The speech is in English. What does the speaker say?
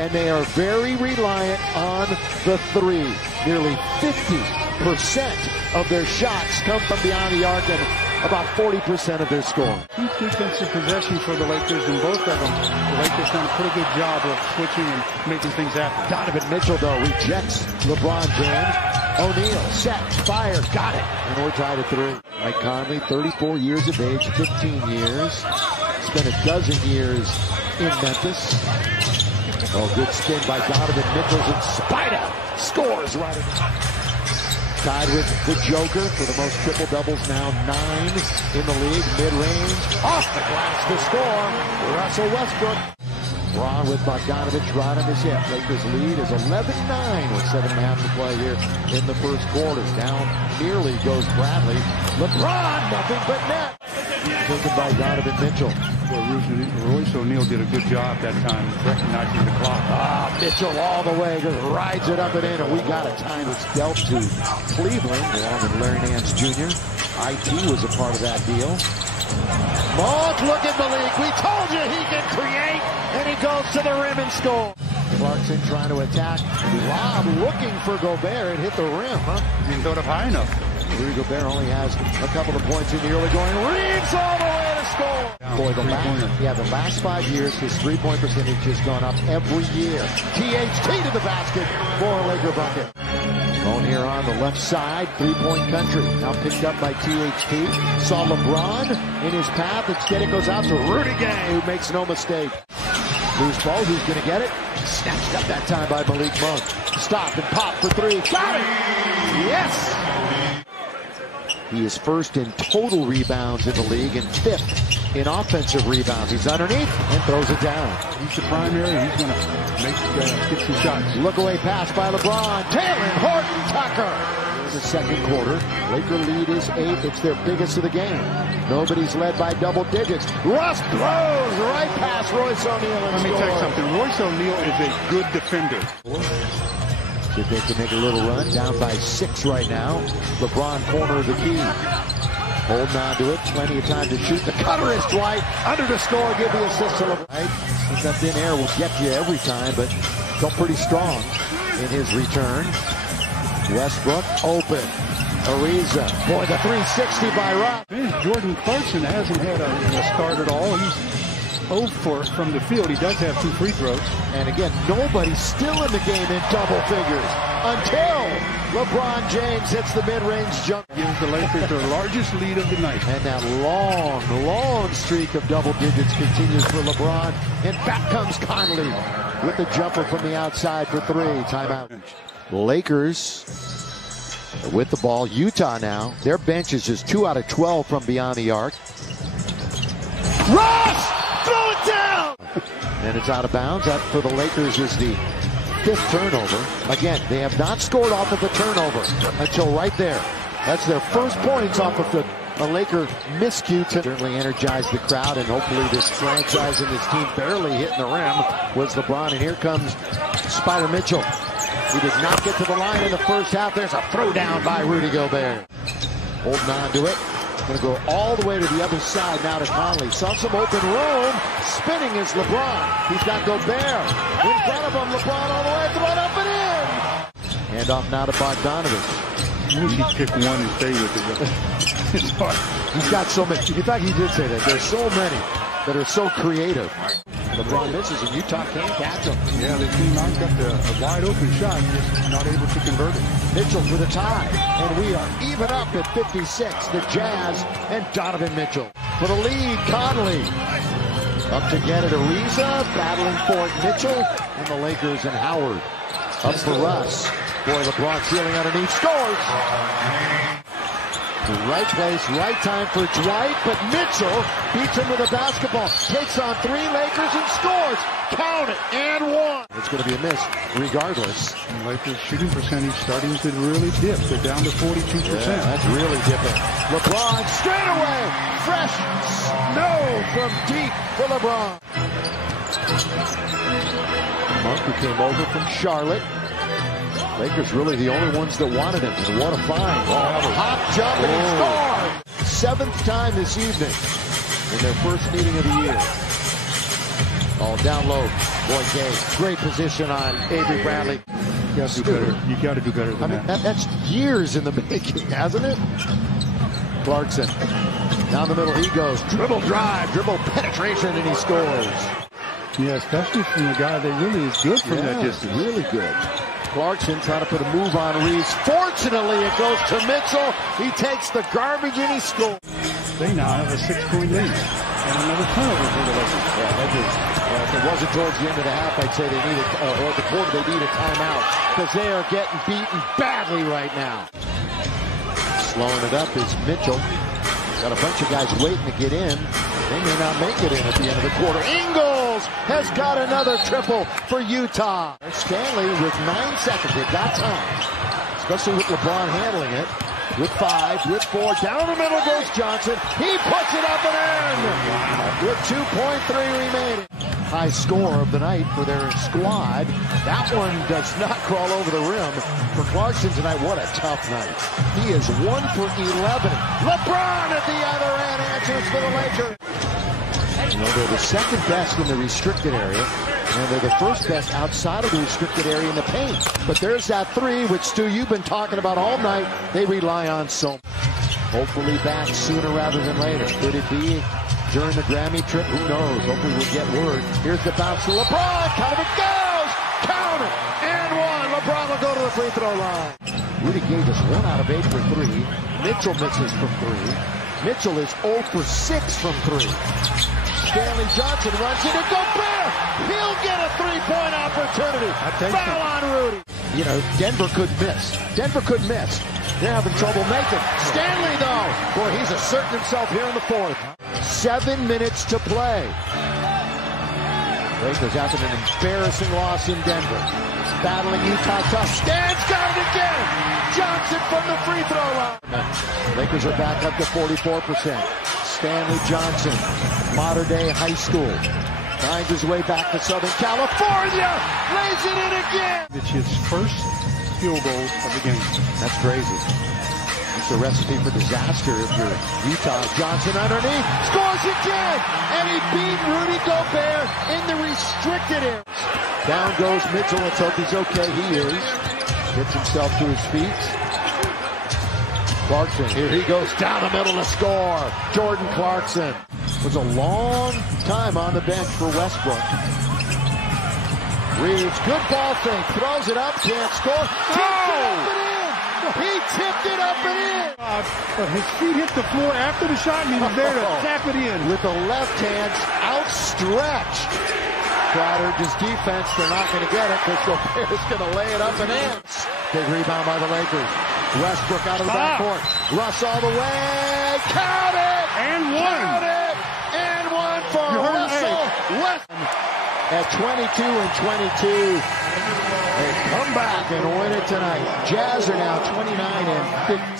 And they are very reliant on the three. Nearly 50% of their shots come from beyond the arc and about 40% of their score. Huge defensive possession for the Lakers, and both of them, the Lakers done a pretty good job of switching and making things happen. Donovan Mitchell, though, rejects LeBron James. O'Neal, set, fire, got it. And we're tied at 3. Mike Conley, 34 years of age, 15 years. Spent a dozen years in Memphis. Oh, good spin by Donovan Mitchell, and Spider scores right in. Tied with the Joker for the most triple-doubles now, 9 in the league, mid-range, off the glass to score, Russell Westbrook. Braun with Bogdanovich right on his hip. Lakers lead is 11-9 with 7.5 to play here in the first quarter. Down nearly goes Bradley. LeBron, nothing but net. Taken by Donovan Mitchell. Well, Royce O'Neal did a good job that time recognizing the clock. Mitchell all the way, just rides it up and in, and we got a time that's dealt to Cleveland, along with Larry Nance Jr. IT was a part of that deal. Monk, look at Malik. We told you he can create, and he goes to the rim and scores. Clarkson trying to attack. Lob looking for Gobert. It hit the rim, huh? Didn't throw it up high enough. Rudy Gobert only has a couple of points in the early going. Reeves all the way to score. Boy, the last 5 years, his three-point percentage has gone up every year. THT to the basket for a Laker bucket. Bone here on the left side, three-point country. Now picked up by THT. Saw LeBron in his path. Instead it goes out to Rudy Gay, who makes no mistake. Loose ball, who's going to get it? Snatched up that time by Malik Monk. Stop and pop for 3. Got it! Yes! He is first in total rebounds in the league and 5th in offensive rebounds. He's underneath and throws it down. He's the primary. He's going to get some shots. Look away pass by LeBron. Talen Horton-Tucker. In the second quarter, Laker lead is 8. It's their biggest of the game. Nobody's led by double digits. Russ blows right past Royce O'Neal. Let me tell you something. Royce O'Neal is a good defender. See if they can make a little run. Down by 6 right now. LeBron corner of the key. Holding on to it. Plenty of time to shoot. The cutter is Dwight. Under the score. Give the assist to LeBron. Right? I think that thin air will get you every time, but still pretty strong in his return. Westbrook open. Ariza. Boy, the 360 by Russ. Jordan Clarkson hasn't had a start at all. He's 0 from the field. He does have 2 free throws. And again, nobody's still in the game in double figures until LeBron James hits the mid-range jump. Gives the Lakers their largest lead of the night. And that long streak of double digits continues for LeBron. And back comes Conley with the jumper from the outside for 3. Timeout. Lakers with the ball. Utah now. Their bench is just 2 out of 12 from beyond the arc. Russ! Throw it down! And it's out of bounds. That for the Lakers is the 5th turnover. Again, they have not scored off of a turnover until right there. That's their first points off of a Laker miscue to certainly energize the crowd, and hopefully this franchise and this team barely hitting the rim was LeBron. And here comes Spider Mitchell. He did not get to the line in the first half. There's a throwdown by Rudy Gobert. Holding on to it. Going to go all the way to the other side now to Conley. Saw some open room. Spinning is LeBron. He's got Gobert. In front of him, LeBron all the way. Throw it up and in. Hand off now to Bogdanovich. I wish he'd pick one and stay with it. It's hard. He's got so many. In fact, he did say that. There's so many that are so creative. LeBron misses and Utah can't catch him. Yeah, the team out got a wide open shot, just not able to convert it. Mitchell for the tie, and we are even up at 56. The Jazz and Donovan Mitchell. For the lead, Conley. Up to get it, Ariza, battling for it, Mitchell, and the Lakers and Howard. Up for Russ. Boy, LeBron feeling underneath, scores! Right place, right time for Dwight, but Mitchell beats him with a basketball. Takes on 3 Lakers and scores. Count it, and 1. It's going to be a miss, regardless. And Lakers shooting percentage starting to really dip. They're down to 42%. Yeah, that's really dipping. LeBron straight away. Fresh snow from deep for LeBron. Monk, who came over from Charlotte. Lakers really the only ones that wanted him. And what a find. Hop jump and he scored. 7th time this evening in their first meeting of the year. All down low. Boy Gay. Great position on Avery Bradley. You got to do better. You got to do better than that. That's years in the making, hasn't it? Clarkson. Down the middle he goes. Dribble drive, dribble penetration, and he scores. Yeah, especially from a guy that really is good from that distance. Really good. Clarkson trying to put a move on Reeves. Fortunately, it goes to Mitchell. He takes the garbage and he scores. They now have a 6-point lead and another turnover for the Lakers. Well, if it wasn't towards the end of the half, I'd say they need or the quarter, they need a timeout because they are getting beaten badly right now. Slowing it up is Mitchell. Got a bunch of guys waiting to get in. They may not make it in at the end of the quarter. Ingles has got another triple for Utah. Stanley with 9 seconds. They've got time, especially with LeBron handling it. With 5, with 4, down the middle goes Johnson. He puts it up and in with 2.3 remaining. High score of the night for their squad. That one does not crawl over the rim for Clarkson tonight. What a tough night. He is 1 for 11. LeBron at the other end answers for the Lakers. You know, they're the second best in the restricted area, and they're the first best outside of the restricted area in the paint. But there's that 3, which, Stu, you've been talking about all night. They rely on so much. Hopefully back sooner rather than later. Could it be during the Grammy trip? Who knows? Hopefully we'll get word. Here's the bounce to LeBron. Count it goes! Count it! And 1. LeBron will go to the free throw line. Rudy gave us 1 out of 8 for 3. Mitchell misses from 3. Mitchell is 0 for 6 from 3. Stanley Johnson runs into Gobert. He'll get a 3-point opportunity. Foul on Rudy. You know, Denver could miss. Denver could miss. They're having trouble making. Stanley, though. Boy, he's asserting himself here in the 4th. 7 minutes to play. Lakers after an embarrassing loss in Denver. Battling Utah tough. Stan's got it again. Johnson from the free throw line. Lakers are back up to 44%. Stanley Johnson, modern day high school. Finds his way back to Southern California. Lays it in again. It's his first field goal of the game. That's crazy. It's a recipe for disaster if you're Utah. Johnson underneath. Scores again. And he beat Rudy Gobert in the restricted area. Down goes Mitchell. Let's hope he's okay. He is. Gets himself to his feet. Clarkson, here he goes down the middle to score. Jordan Clarkson. Was a long time on the bench for Westbrook. Reeves, good ball fake, throws it up, can't score. Tipped it up and in. He tipped it up and in. But his feet hit the floor after the shot, and he was there to tap it in. With the left hand outstretched. Crowder, just defense, they're not going to get it because Gobert's going to lay it up and in. Big rebound by the Lakers. Westbrook out of the backcourt. Russ all the way. Count it! And 1. Count it! And 1 for Russell Westbrook. At 22 and 22. They come back and win it tonight. Jazz are now 29 and 15.